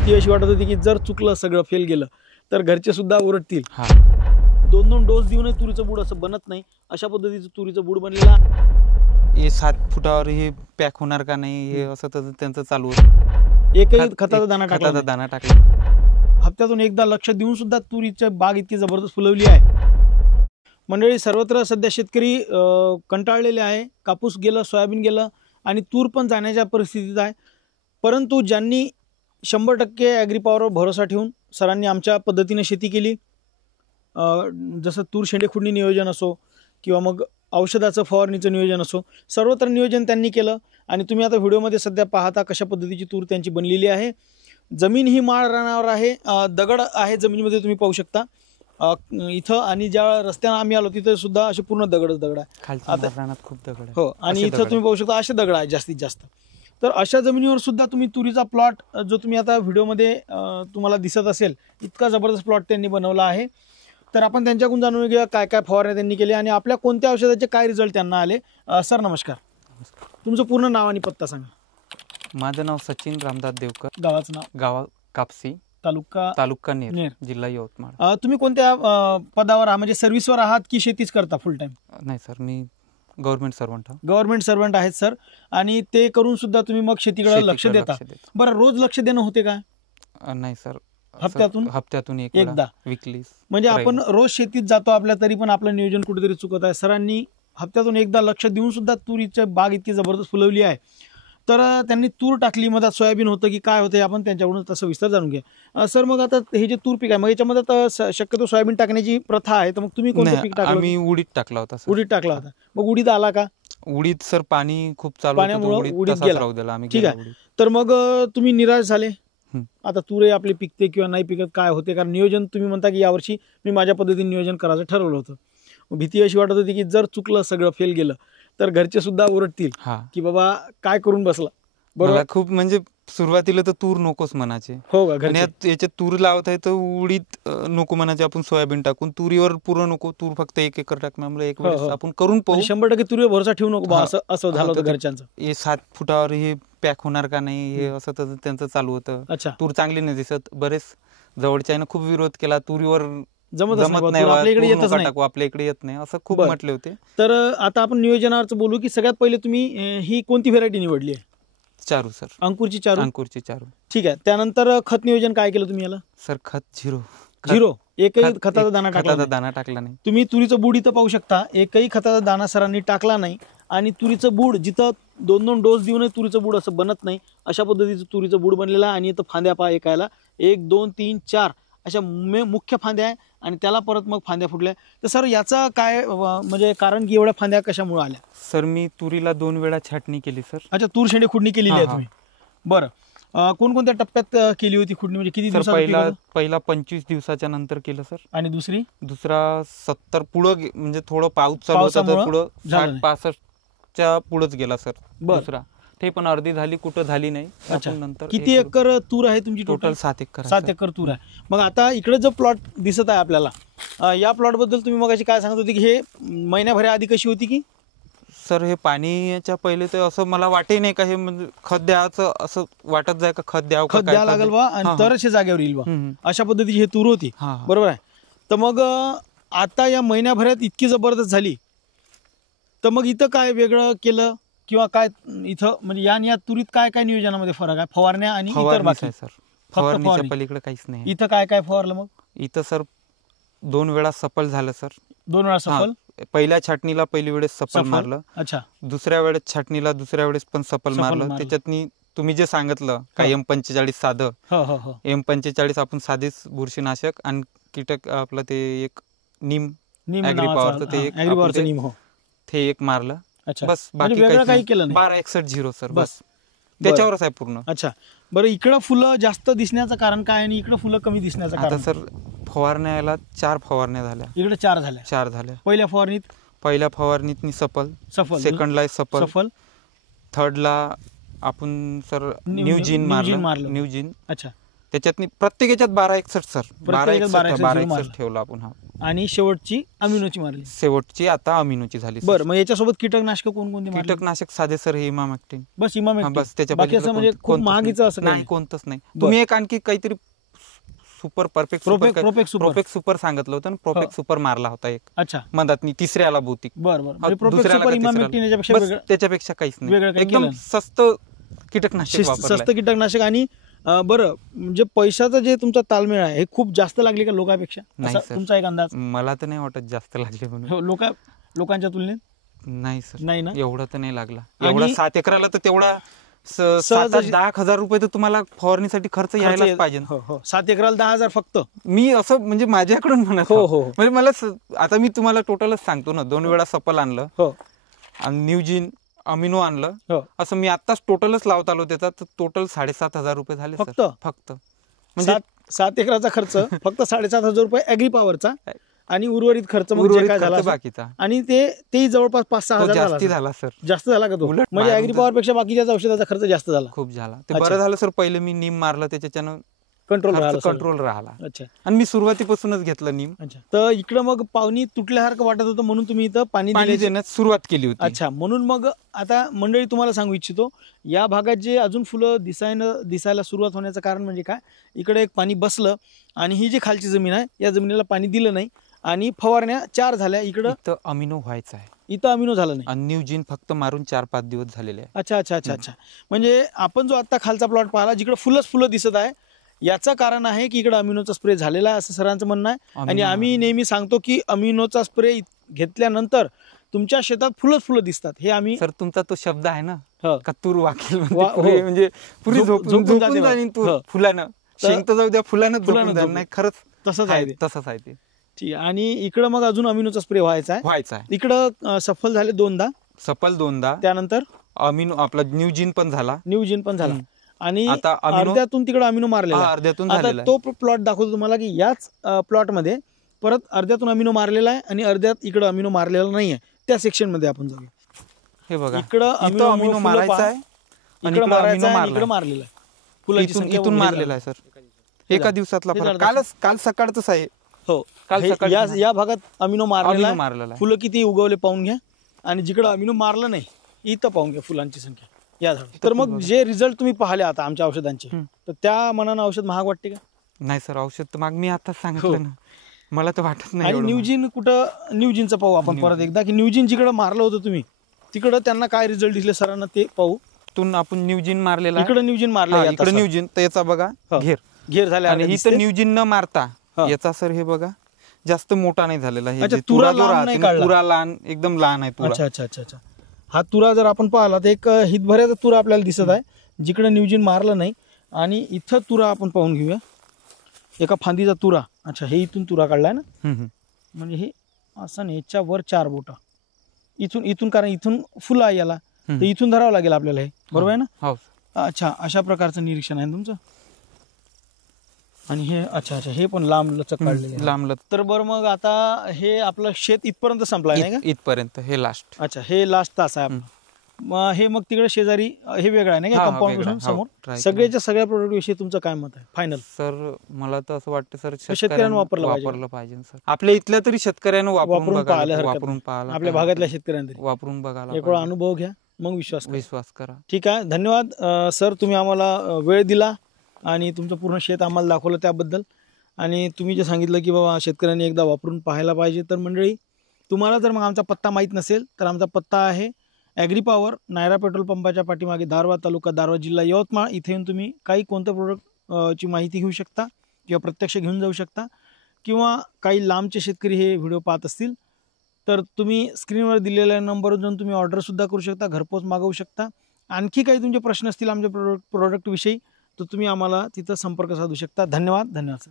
भीती अशी वाटत होती की जर चुकलं सगळं फेल गेलं तर घरचे सुद्धा ओरडतील. 2-2 डोस देऊनही तुरीचं बूड असं बनत नाही, अशा पद्धतीचं तुरीचं बूड बनलेला. हे 7 फुटावर हे पॅक होणार का नाही हे असं तर त्यांचं चालू होतं. एकही खताचा दाणा टाकला. हप्त्यातून एकदा लक्ष देऊन सुद्धा तुरीची बाग इतकी जबरदस्त फुलवली आहे. मंडळी, सर्वत्र सध्या शेतकरी कंटाळलेले आहे. कापूस गेलं, सोयाबीन गेलं आणि तूर पण जाण्याच्या परिस्थितीत आहे. परंतु ज्यांनी 100% ॲग्रीपॉवरवर भरोसा ठेवून सरांनी आमच्या पद्धतीने शेती केली, जसं तूर शेंडे खुडणी नियोजन असो किंवा मग औषधाचं फवारणीचं नियोजन असो, सर्वत्र नियोजन त्यांनी केलं. आणि तुम्ही आता व्हिडिओमध्ये सध्या पाहता कशा पद्धतीची तूर त्यांची बनलेली आहे. जमीन ही माळ रानावर आहे, दगड आहे जमिनीमध्ये, तुम्ही पाहू शकता इथं. आणि ज्या रस्त्यानं आम्ही आलो तिथे सुद्धा असे पूर्ण दगड आहे. आता रानात खूप दगड आहे. हो, आणि इथं तुम्ही पाहू शकता असे दगड आहे जास्तीत जास्त. तर अशा जमिनीवर सुद्धा तुम्ही तुरीचा प्लॉट जो तुम्ही आता व्हिडिओमध्ये तुम्हाला दिसत असेल, इतका जबरदस्त प्लॉट त्यांनी बनवला आहे. तर आपण त्यांच्याकडून जाणून घेऊया काय काय फवारण्या त्यांनी केले आणि आपल्या कोणत्या औषधाचे काय रिझल्ट त्यांना आले. सर नमस्कार, तुमचं पूर्ण नाव आणि पत्ता सांगा. माझं नाव सचिन रामदास देवकर, गावाचं नाव? गाव कापसी, तालुका नेर, जिल्हा यवतमाळ. तुम्ही कोणत्या पदावर आहात, म्हणजे सर्व्हिसवर आहात की शेतीच करता फुल टाइम? नाही सर, मी गव्हर्नमेंट सर्वंट आहेत सर. आणि ते करून सुद्धा तुम्ही मग शेतीकडे लक्ष देता. बरं, रोज लक्ष देणं होते का? नाही सर, हप्त्यातून एकदा विकली. म्हणजे आपण रोज शेतीत जातो आपल्या, तरी पण आपलं नियोजन कुठेतरी चुकत आहे. सरांनी हप्त्यातून एकदा लक्ष देऊन सुद्धा तुरीची बाग इतकी जबरदस्त फुलवली आहे. तर त्यांनी तूर टाकली, मधात सोयाबीन होतं की काय होतं, आपण त्यांच्याकडून तसं विस्तार जाणून घ्या. सर, मग आता हे जे तूर पीक आहे, मग याच्यामध्ये तर शक्यतो सोयाबीन टाकण्याची प्रथा आहे, तर मग तुम्ही कोणतं पीक टाकलं? आम्ही उडीद टाकला होता. उडीद टाकला होता. मग उडीद आला का? उडीद सर पाणी खूप चालू पाण्यामुळे उडीद गेला. ठीक आहे. तर मग तुम्ही निराश झाले. आता तूर आपली पिकते किंवा नाही पिकत, काय होते? कारण नियोजन तुम्ही म्हणता की यावर्षी मी माझ्या पद्धतीने नियोजन करायचं ठरवलं होतं. भीती अशी वाटत होती की जर चुकलं सगळं फेल गेलं तर घरचे सुद्धा ओरडतील की बाबा काय करून बसला. बरोबर. खूप म्हणजे सुरुवातीला तर तूर नकोच म्हणायचे. हो का? याच्यात तूर लावत आहे तर उडीद नको म्हणायचे. आपण सोयाबीन टाकून तुरीवर पूर्ण नको, तूर फक्त 1 एकर टाकण्यामुळे एक वेळेस आपण करून पाहू. 100% तुरीवर भरोसा ठेवू नको असं झालं होतं घरच्यांचं. हे 7 फुटावर हे पॅक होणार का नाही हे असं तर त्यांचं चालू होतं. तूर चांगली नाही दिसत. बरेच जवळच्यानं खूप विरोध केला, तुरीवर जमत नाही, आपल्या इकडे येत नाही असं खूप म्हटले होते. तर आता आपण नियोजनावरच बोलू की सगळ्यात पहिले तुम्ही ही कोणती व्हेरायटी निवडली आहे? चारू सर. अंकुरची चारू. ठीक आहे. त्यानंतर खत नियोजन काय केलं तुम्ही याला? सर खत झिरो. एकही खताचा दाणा टाकला नाही. तुम्ही तुरीचं बूड इथं पाहू शकता, एकही खताचा दाणा सरांनी टाकला नाही. आणि तुरीचं बूड जिथं 2-2 डोस देऊनही तुरीचं बूड असं बनत नाही, अशा पद्धतीचं तुरीचं बूड बनलेलं आहे. आणि इथं फांद्या पहा, एकायला 1 2 3 4 अशा मुख्य फांद्या आहे आणि त्याला परत मग फांद्या फुटल्या. तर सर याचा काय म्हणजे कारण की एवढ्या फांद्या कशामुळे आल्या? सर मी तुरीला 2 वेळा छाटणी केली सर. अच्छा, तूर शेंडे खुडणी केलेली आहे तुम्ही. बरं, कोणकोणत्या टप्प्यात केली होती खुडणी, म्हणजे किती दिवसात? पहिला 25 दिवसाच्या नंतर केलं सर. आणि दुसरा 70 पुढं, म्हणजे थोडं पाऊस चालू होता तर पुढं 60-65च्या पुढंच गेला सर. दुसरा ते पण अर्धी झाली, कुठं झाली नाही. नंतर किती एकर तूर आहे तुमची? Total 7 acre. 7 एकर तूर आहे. मग आता इकडे जो प्लॉट दिसत आहे आपल्याला, या प्लॉट बद्दल तुम्ही मग काय सांगत होती की हे महिन्याभरा आधी कशी होती की? सर हे पाणीच्या पहिले तर असं मला वाटे नाही का हे म्हणजे खत द्यायचं असं वाटत जाय का खत द्यावं लागेल बा आणि तरच हे जागेवर येईल बा, अशा पद्धतीची हे तूर होती. बरोबर आहे. तर मग आता या महिन्याभरात इतकी जबरदस्त झाली, तर मग इथं काय वेगळं केलं किंवा काय इथं, म्हणजे या तुरीत काय काय नियोजनामध्ये फरक आहे? फवारण्या आणि इतर बाकी? सर फवारणीच्या पलीकडे काहीच नाही. इथं काय काय फवारलं मग? इथं सर 2 वेळा सफल झालं सर. 2 वेळा सफल. पहिल्या छाटणीला पहिली वेळेस सफल मारलं. अच्छा. दुसऱ्या वेळेस छाटणीला दुसऱ्या वेळेस पण सफल मारलं. त्याच्यात तुम्ही जे सांगितलं का M45 साधं, M45 आपण साधीच बुरशीनाशक आणि कीटक आपलं ते एक नीम ॲग्रीपॉवरचं ते एक मारलं. बस, बाकी काही केलं नाही. 1261 सर. बस त्याच्यावरच आहे पूर्ण. अच्छा. बरं, इकडं फुलं जास्त दिसण्याचं कारण काय आणि इकडं फुलं कमी दिसण्याचं कारण? सर फवारण्याला 4 फवारण्या झाल्या. इकडे 4 झाल्या. पहिल्या फवारणीत सफल. सेकंडला सफल. थर्डला आपण सर न्यूजीन मारलं. अच्छा. त्याच्यात प्रत्येक याच्यात 1261 सर. 1261 ठेवला आपण. आणि शेवटची अमिनोची मारली. शेवटची आता अमिनोची झाली. बरं, मग याच्यासोबत कीटकनाशक कोणकोणती मारली? कीटकनाशक साधे सर हे इमामॅक्टिन. बस इमामॅक्टिन. बस त्याच्या बाकी असं म्हणजे खूप महागीचं असं नाही, कोणतंच नाही. तुम्ही एक आणखी काहीतरी सुपर प्रोपेक्ट सुपर सांगितलं होतं, प्रोपेक्ट सुपर मारला होता एक. अच्छा. मधात त्याच्यापेक्षा काहीच नाही, एकदम स्वस्त कीटकनाशक. आणि बरं, म्हणजे पैशाचा जे तुमचा ताळमेळ आहे हे खूप जास्त लागले का लोकांपेक्षा? तुमचा एक अंदाज? मला तर नाही वाटत जास्त लागले म्हणून. लोकांच्या तुलनेत नाही सर, नाही ना, एवढं तर नाही लागला. एवढा 7 एकराला तर तेवढा 7-10 हजार रुपये तर तुम्हाला फवारणीसाठी खर्च यायलाच पाहिजे. 7 एकराला 10,000 फक्त. मी असं म्हणजे माझ्याकडून म्हणत. म्हणजे मला आता मी तुम्हाला टोटलच सांगतो ना, 2 वेळा सपल आणलं आणि न्यूजीन अमिनो आणलं, असं मी आताच टोटलच लावत आलो त्याचा, तर टोटल 7,500 रुपये झाले फक्त. म्हणजे 7 एकराचा खर्च फक्त 7,500 रुपये ऍग्री पॉवरचा, आणि उर्वरित खर्च बाकीचा. आणि ते जवळपास 5-6 हजार झाला सर. जास्त झाला का तो? म्हणजे ऍग्री पॉवर पेक्षा बाकीच्या औषधाचा खर्च जास्त झाला. खूप झाला. ते बरं झालं सर, पहिले मी नीम मारलं, त्याच्यानं कंट्रोल राहिला. अच्छा. आणि मी सुरुवातीपासूनच घेतलं नीम. तर इकडं मग पाणी तुटल्यासारखं वाटत होतं, म्हणून तुम्ही इथं पाणी देण्यास सुरुवात केली होती. अच्छा. म्हणून मग आता मंडळी तुम्हाला सांगू इच्छितो, या भागात जे अजून फुलं दिसायला सुरुवात होण्याचं कारण म्हणजे काय, इकडे एक पाणी बसलं आणि ही जी खालची जमीन आहे या जमिनीला पाणी दिलं नाही आणि फवारण्या 4 झाल्या. इकडं अमिनो व्हायचं आहे, इथं अमिनो झालं नाही. आणि न्यूजीन फक्त मारून 4-5 दिवस झालेले आहे. अच्छा. म्हणजे आपण जो आता खालचा प्लॉट पाहिला, जिकडे फुलं दिसत आहे, याचं कारण आहे की इकडे अमिनोचा स्प्रे झालेला आहे असं सरांचं म्हणणं आहे. आणि आम्ही नेहमी सांगतो की अमिनोचा स्प्रे घेतल्यानंतर तुमच्या शेतात फुलं दिसतात. हे आम्ही सर, तुमचा तो शब्द आहे ना, का तूर वाकेल, म्हणजे पुरी झोपून जाईल तूर फुलानं. शेंग तर जाऊ द्या, फुलानं नाही. खरंच तसंच आहे ते. ठीक आहे. आणि इकडं मग अजून अमिनोचा स्प्रे व्हायचा आहे. इकडं सफल झाले 2दा, त्यानंतर अमिनो आपला न्यूजीन पण झाला. आणि अर्ध्यातून तिकडे अमिनो मारलेला. आता तो प्लॉट दाखवतो तुम्हाला की याच प्लॉट मध्ये परत अर्ध्यातून अमिनो मारलेला आहे आणि अर्ध्यात इकडे अमिनो मारलेला नाहीये. त्या सेक्शन मध्ये आपण जाऊया. हे बघा, इकडं अमिनो मारायचा आहे, इकडे मारायचा आहे, इकडे मारलेला आहे. फुलाची संख्या इथून मारलेला आहे सर. एका दिवसातला फरक. काल सकाळच आहे. काल सकाळी या भागात अमिनो मारलेला. फुलं किती उगवले पाहून घ्या, आणि जिकडे अमिनो मारलं नाही इथं पाहून घ्या फुलांची संख्या या झाड. तर मग जे रिझल्ट तुम्ही पाहिले आता आमच्या औषधांचे, तर त्या मनानं औषध महाग वाटते का? नाही सर, औषध तर माग मी आता सांगितलं ना, मला तर वाटत नाही. आणि न्यूजीनचं पाहू आपण परत एकदा, की न्यूजीन जिकडे मारलं होतं तुम्ही तिकडं त्यांना काय रिझल्ट दिसले सरांना ते पाहू. आपण न्यूजीन मारलेला, इकडे न्यूजीन मारलं, इकडे न्यूजीन, तर याचा बघा घेर झाला. आणि इथं न्यूजीन न मारता याचा सर हे बघा जास्त मोठा नाही झालेला. तुरा लहान, एकदम लहान आहे तुरा. अच्छा. हा तुरा जर आपण पाहिला तर एक हितभऱ्याचा तुरा आपल्याला दिसत आहे, जिकडे न्यूजीन मारलं नाही. आणि इथं तुरा आपण पाहून घेऊया, एका फांदीचा तुरा. अच्छा, हे इथून तुरा काढलाय ना, म्हणजे हे असं नाही, याच्या वर 4 बोट इथून, कारण इथून फुलं आहे याला, तर इथून धरावं लागेल आपल्याला. हे बरोबर आहे ना? अच्छा, अशा प्रकारचं निरीक्षण आहे तुमचं. आणि हे अच्छा हे पण लांब लचक काढलेले. तर बरं, मग आता हे आपलं शेत इथपर्यंत संपलाय नाही का? इथपर्यंत हे लास्ट. अच्छा, हे लास्ट तास आहे. हे मग तिकडे शेजारी हे वेगळं आहे ना कंपाऊंड पासून समोर. सगळ्या प्रोडक्ट विषयी तुमचं काय मत आहे फायनल? सर, मला तर असं वाटतं सर, शेतकऱ्यांनी वापरलं पाहिजे सर. आपल्या इथल्या तरी शेतकऱ्यांना वापरून पाहायला, आपल्या भागातल्या शेतकऱ्यांनी वापरून बघायला, एक वेळा अनुभव घ्या, मग विश्वास करा. ठीक आहे, धन्यवाद सर, तुम्ही आम्हाला वेळ दिला आणि तुमचं पूर्ण शेत आम्हाला दाखवलं त्याबद्दल. आणि तुम्ही जे सांगितलं की बाबा शेतकऱ्यांनी एकदा वापरून पाहायला पाहिजे. तर मंडळी, तुम्हाला जर मग आमचा पत्ता माहीत नसेल तर आमचा पत्ता आहे ॲग्री पॉवर, नायरा पेट्रोल पंपाच्या पाठीमागे, दारवा तालुका, दारवा जिल्हा, यवतमाळ. इथे येऊन तुम्ही कोणतं प्रोडक्ट ची माहिती घेऊ शकता किंवा प्रत्यक्ष घेऊन जाऊ शकता. किंवा काही लांबचे शेतकरी हे व्हिडिओ पाहत असतील तर तुम्ही स्क्रीनवर दिलेल्या नंबरवर जाऊन तुम्ही ऑर्डरसुद्धा करू शकता, घरपोच मागवू शकता. आणखी काही तुमचे प्रश्न असतील आमच्या प्रोडक्टविषयी तर तुम्ही आम्हाला तिथं संपर्क साधू शकता. धन्यवाद सर.